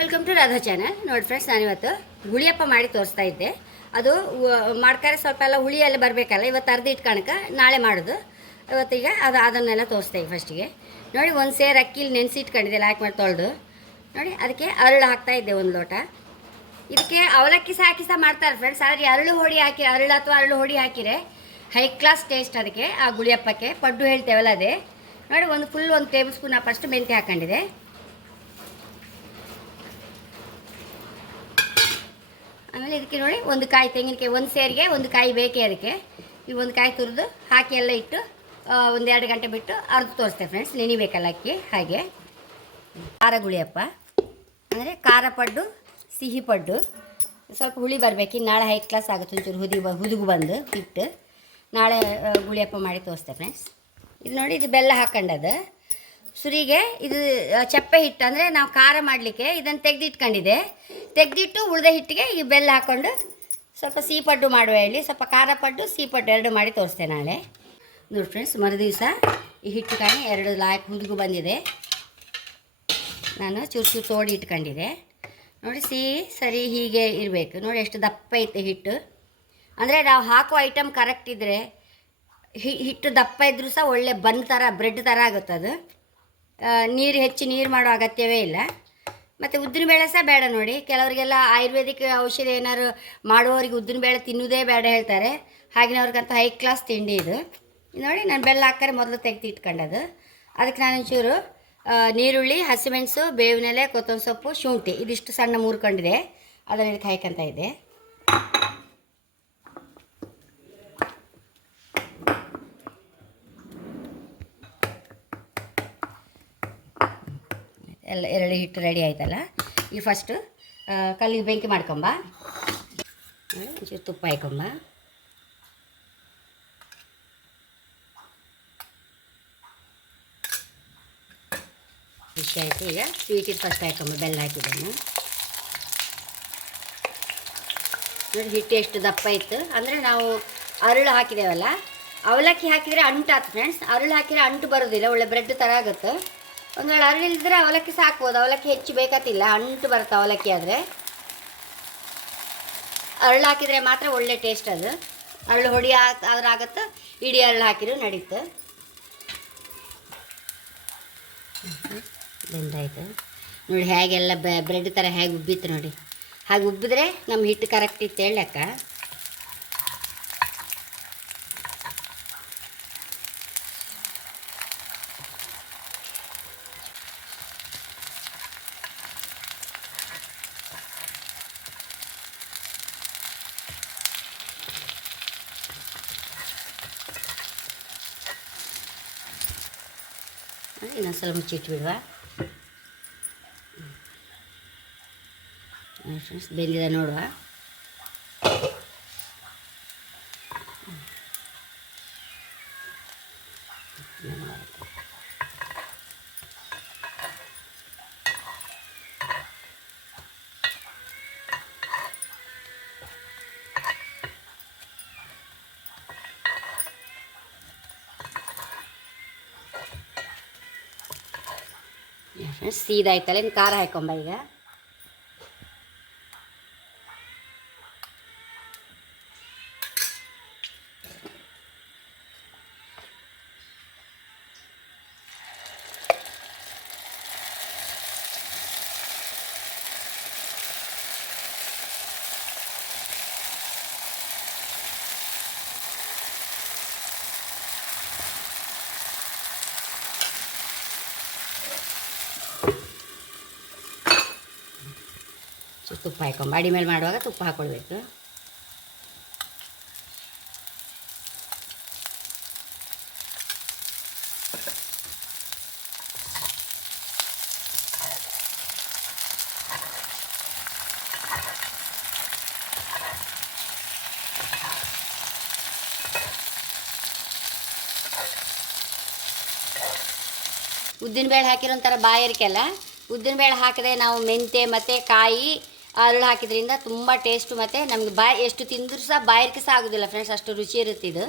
Welcome to Radha channel ನೋಡಿ friends ನಾನಿವತ್ತು ಹುಳಿಯಪ್ಪ ಮಾಡಿ ತೋರಿಸ್ತಾ ಇದ್ದೆ. ಅದು ಮಾಡ್ಕಾರೆ ಸ್ವಲ್ಪ ಎಲ್ಲ ಹುಳಿ ಎಲ್ಲ ಬರಬೇಕಲ್ಲ, ಇವತ್ತು ಅರ್ಧ ಇಟ್ಕಣಕ ನಾಳೆ ಮಾಡೋದು. ಇವತ್ತೀಗ ಅದು, ಅದನ್ನೆಲ್ಲ ತೋರಿಸ್ತಾ ಫಸ್ಟಿಗೆ ನೋಡಿ, ಒಂದು ಸೇರು ಅಕ್ಕಿಲಿ ನೆನೆಸಿ ಇಟ್ಕೊಂಡಿದ್ದೆ ಹಾಕಿ ಮಾಡಿ ತೊಳೆದು. ನೋಡಿ, ಅದಕ್ಕೆ ಅರಳು ಹಾಕ್ತಾ ಇದ್ದೆ ಒಂದು ಲೋಟ. ಇದಕ್ಕೆ ಅವಲಕ್ಕಿ ಸಹ ಹಾಕಿ ಸಹ ಮಾಡ್ತಾರೆ ಫ್ರೆಂಡ್ಸ್ ಆದರೆ ಅರಳು ಹೊಡಿ ಹಾಕಿ, ಅರಳು ಅಥವಾ ಅರಳು ಹೊಡಿ ಹಾಕಿರೆ ಹೈ ಕ್ಲಾಸ್ ಟೇಸ್ಟ್ ಅದಕ್ಕೆ, ಆ ಗುಳಿಯಪ್ಪಕ್ಕೆ ಪಡ್ಡು ಹೇಳ್ತೇವಲ್ಲ ಅದೇ. ನೋಡಿ, ಒಂದು ಫುಲ್ ಒಂದು ಟೇಬಲ್ ಸ್ಪೂನ್ ಫಸ್ಟ್ ಮೆಂತ್ಯ ಹಾಕೊಂಡಿದೆ ಆಮೇಲೆ ಇದಕ್ಕೆ ನೋಡಿ ಒಂದು ಕಾಯಿ ತೆಂಗಿನಕಾಯಿ, ಒಂದು ಸೇರಿಗೆ ಒಂದು ಕಾಯಿ ಬೇಕೇ ಅದಕ್ಕೆ. ಈ ಒಂದು ಕಾಯಿ ತುರಿದು ಹಾಕಿ ಎಲ್ಲ ಇಟ್ಟು ಒಂದೆರಡು ಗಂಟೆ ಬಿಟ್ಟು ಅರ್ದು ತೋರಿಸ್ತೇವೆ ಫ್ರೆಂಡ್ಸ್ ನೆನಿಬೇಕಲ್ಲ ಅಕ್ಕಿ? ಹಾಗೆ. ಖಾರ ಗುಳಿಯಪ್ಪ. ಅಂದರೆ ಖಾರ ಪಡ್ಡು, ಸಿಹಿ ಪಡ್ಡು. ಸ್ವಲ್ಪ ಹುಳಿ ಬರಬೇಕು. ನಾಳೆ ಹೈ ಕ್ಲಾಸ್ ಆಗುತ್ತೆ. ಒಂಚೂರು ಹುದಿ ಬ, ಹುದುಗು ಬಂದು ಹಿಟ್ಟು. ನಾಳೆ ಗುಳಿಯಪ್ಪ ಮಾಡಿ ತೋರಿಸ್ತೇವೆ ಫ್ರೆಂಡ್ಸ್ ಇದು ನೋಡಿ, ಇದು ಬೆಲ್ಲ ಹಾಕೊಂಡದು ಸುರಿಗೆ ಇದು ಚಪ್ಪೆ ಹಿಟ್ಟು ಅಂದರೆ ನಾವು ಖಾರ ಮಾಡಲಿಕ್ಕೆ ಇದನ್ನು ತೆಗೆದಿಟ್ಕೊಂಡಿದೆ. ತೆಗೆದಿಟ್ಟು ಉಳಿದ ಹಿಟ್ಟಿಗೆ ಈ ಬೆಲ್ಲ ಹಾಕ್ಕೊಂಡು ಸ್ವಲ್ಪ ಸಿಹಿ ಪಡ್ಡು ಮಾಡುವ ಹೇಳಿ. ಸ್ವಲ್ಪ ಖಾರ ಪಡ್ಡು, ಸೀಪಡ್ಡು ಪಡ್ಡು ಎರಡು ಮಾಡಿ ತೋರಿಸ್ತೇನೆ ನಾಳೆ. ನೋಡಿ ಫ್ರೆಂಡ್ಸ್ ಮರುದಿವಸ ಈ ಹಿಟ್ಟು ಕಾಣಿ ಎರಡು ಲಾಯಕ್ ಹುದುಗು ಬಂದಿದೆ. ನಾನು ಚೂರು ಚೂರು ತೋಡಿ ಇಟ್ಕೊಂಡಿದ್ದೆ ನೋಡಿ ಸಿಹಿ ಸರಿ ಹೀಗೆ ಇರಬೇಕು. ನೋಡಿ ಎಷ್ಟು ದಪ್ಪ ಐತೆ ಹಿಟ್ಟು. ಅಂದರೆ ನಾವು ಹಾಕೋ ಐಟಮ್ ಕರೆಕ್ಟ್ ಇದ್ದರೆ ಹಿಟ್ಟು ದಪ್ಪ ಇದ್ದರೂ ಸಹ ಒಳ್ಳೆ ಬನ್ ಥರ ಬ್ರೆಡ್ ಥರ ಆಗುತ್ತೆ ಅದು ನೀರು ಹೆಚ್ಚು ನೀರು ಮಾಡೋ ಅಗತ್ಯವೇ ಇಲ್ಲ. ಮತ್ತು ಉದ್ದಿನ ಬೇಳೆ ಸಹ ಬೇಡ ನೋಡಿ. ಕೆಲವರಿಗೆಲ್ಲ ಆಯುರ್ವೇದಿಕ್ ಔಷಧಿ ಏನಾದ್ರು ಮಾಡುವವರಿಗೆ ಉದ್ದಿನ ಬೇಳೆ ತಿನ್ನೋದೇ ಬೇಡ ಹೇಳ್ತಾರೆ. ಹಾಗಿನವ್ರಿಗಂತ ಹೈ ಕ್ಲಾಸ್ ತಿಂಡಿ ಇದು. ನೋಡಿ, ನಾನು ಬೆಲ್ಲ ಹಾಕ್ತಾರೆ, ಮೊದಲು ತೆಗೆದು ಇಟ್ಕೊಂಡದು. ಅದಕ್ಕೆ ನಾನು ಒಂಚೂರು ನೀರುಳ್ಳಿ, ಹಸಿಮೆಣಸು, ಬೇವಿನೆಲೆ, ಕೊತ್ತಂಬರಿ ಸೊಪ್ಪು, ಶುಂಠಿ. ಇದಿಷ್ಟು ಸಣ್ಣ ಮೂರ್ಕೊಂಡಿದೆ. ಅದನ್ನು ಇದಕ್ಕೆ ಹಾಯ್ಕೊಂತ ಇದೆ ಎಲ್ಲ ಎರಡು ಹಿಟ್ಟು ರೆಡಿ ಆಯ್ತಲ್ಲ? ಈ ಫಸ್ಟು ಕಲ್ಲಿಗೆ ಬೆಂಕಿ ಮಾಡ್ಕೊಂಬ. ಒಂಚೂರು ತುಪ್ಪ ಹಾಕೊಂಬ. ಖುಷಿ ಆಯಿತು. ಈಗ ಸ್ವೀಟಿಗೆ ಫಸ್ಟ್ ಹಾಕೊಂಬ, ಬೆಲ್ಲ ಹಾಕಿದ್ದೇನೆ. ನೋಡಿ, ಹಿಟ್ಟು ಎಷ್ಟು ದಪ್ಪ ಇತ್ತು. ಅಂದರೆ ನಾವು ಅರಳು ಹಾಕಿದ್ದೇವಲ್ಲ ಅವಲಕ್ಕಿ ಹಾಕಿದರೆ ಅಂಟು ಆಗ್ತದೆ. ಫ್ರೆಂಡ್ಸ್ ಅರಳು ಹಾಕಿದರೆ ಅಂಟು ಬರೋದಿಲ್ಲ. ಒಳ್ಳೆ ಬ್ರೆಡ್ ಥರ ಆಗುತ್ತೆ. ಒಂದು ವೇಳೆ ಅರಳು ಇಲ್ಲದ್ರೆ ಅವಲಕ್ಕಿ ಸಾಕ್ಬೋದು. ಅವಲಕ್ಕಿ ಹೆಚ್ಚು ಬೇಕಾತಿಲ್ಲ. ಅಂಟು ಬರುತ್ತೆ ಅವಲಕ್ಕಿ ಆದರೆ. ಅರಳು ಹಾಕಿದರೆ ಮಾತ್ರ ಒಳ್ಳೆ ಟೇಸ್ಟ್ ಅದು. ಅರಳು ಹೊಡಿ ಆದ್ರೆ ಆಗುತ್ತೆ. ಇಡೀ ಅರಳು ಹಾಕಿದ್ರು ನಡೀತು. ಬೆಂದಾಯ್ತು. ನೋಡಿ, ಹೇಗೆಲ್ಲ ಬ್ರೆಡ್ ಥರ ಹೇಗೆ ಉಬ್ಬಿತ್ತು ನೋಡಿ. ಹಾಗೆ ಉಬ್ಬಿದ್ರೆ ನಮ್ಮ ಹಿಟ್ಟು ಕರೆಕ್ಟ್ ಇತ್ತು ಹೇಳಕ್ಕ ಇನ್ನೊಂದು ಸಲ ಮುಚ್ಚಿಟ್ಬಿಡುವ ಫ್ರೆಂಡ್ಸ್ ಬೆಂದಿದೆ ನೋಡುವ. ಫ್ರೆಂಡ್ಸ್ ಸೀದಾಯ್ತಲ್ಲ ಇನ್ನು ಖಾರ ಹಾಕೊಂಬ ಈಗ? ತುಪ್ಪ ಹಾಕೊಂಬ ಅಡಿ ಮೇಲೆ ಮಾಡುವಾಗ ತುಪ್ಪ ಹಾಕ್ಕೊಳ್ಬೇಕು ಉದ್ದಿನಬೇಳೆ ಹಾಕಿರೋ ಒಂಥರ ಬಾಯರಿಕೆ ಅಲ್ಲ ಉದ್ದಿನಬೇಳೆ ಹಾಕಿದ್ರೆ ನಾವು ಮೆಂತೆ ಮತ್ತು ಕಾಯಿ ಅರಳು ಹಾಕಿದ್ರಿಂದ ತುಂಬ ಟೇಸ್ಟು ಮತ್ತು ನಮಗೆ ಬಾಯಿ, ಎಷ್ಟು ತಿಂದರೂ ಸಹ ಬಾಯಿರ್ಕೆ ಸಹ ಆಗೋದಿಲ್ಲ ಫ್ರೆಂಡ್ಸ್ ಅಷ್ಟು ರುಚಿ ಇರುತ್ತೆ ಇದು.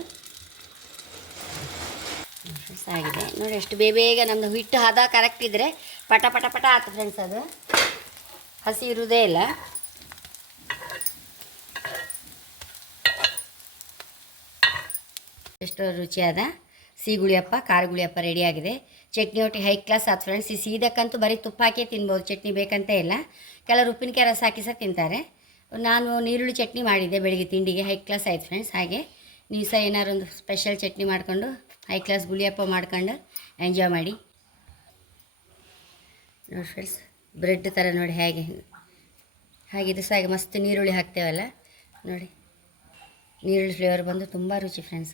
ಆಗಿದೆ. ನೋಡಿ ಎಷ್ಟು ಬೇಗ ಬೇಗ ನಮ್ಮದು ಹಿಟ್ಟು ಹದ ಕರೆಕ್ಟ್ ಇದ್ದರೆ ಪಟ ಪಟ ಪಟ ಆಯ್ತು ಫ್ರೆಂಡ್ಸ್ ಅದು. ಹಸಿ ಇರುವುದೇ ಇಲ್ಲ. ಎಷ್ಟೋ ರುಚಿಯಾದ ಸಿಗುಳಿಯಪ್ಪ ಖಾರ ಗುಳಿಯಪ್ಪ ರೆಡಿಯಾಗಿದೆ ಚಟ್ನಿ ಒಟ್ಟಿ ಹೈ ಕ್ಲಾಸ್ ಆಯ್ತು ಫ್ರೆಂಡ್ಸ್ ಈ ಸೀದಕ್ಕಂತೂ ಬರೀ ತುಪ್ಪ ಹಾಕಿ ತಿನ್ಬೋದು. ಚಟ್ನಿ ಬೇಕಂತ ಇಲ್ಲ. ಕೆಲವರು ಉಪ್ಪಿನಕಾಯಿ ರಸ ಹಾಕಿ ಸಹ ತಿಂತಾರೆ. ನಾನು ನೀರುಳ್ಳಿ ಚಟ್ನಿ ಮಾಡಿದ್ದೆ ಬೆಳಿಗ್ಗೆ ತಿಂಡಿಗೆ. ಹೈ ಕ್ಲಾಸ್ ಆಯ್ತು ಫ್ರೆಂಡ್ಸ್ ಹಾಗೆ ನೀವು ಸಹ ಏನಾದ್ರು ಒಂದು ಸ್ಪೆಷಲ್ ಚಟ್ನಿ ಮಾಡ್ಕೊಂಡು ಹೈ ಕ್ಲಾಸ್ ಗುಳಿಯಪ್ಪ ಮಾಡ್ಕೊಂಡು ಎಂಜಾಯ್ ಮಾಡಿ. ನೋಡಿ ಫ್ರೆಂಡ್ಸ್ ಬ್ರೆಡ್ ಥರ ನೋಡಿ ಹೇಗೆ. ಹಾಗೆ ಸಹ ಹಾಗೆ ಮಸ್ತ್ ನೀರುಳ್ಳಿ ಹಾಕ್ತೇವಲ್ಲ. ನೋಡಿ, ನೀರುಳ್ಳಿ ಫ್ಲೇವರ್ ಬಂದು ತುಂಬ ರುಚಿ ಫ್ರೆಂಡ್ಸ್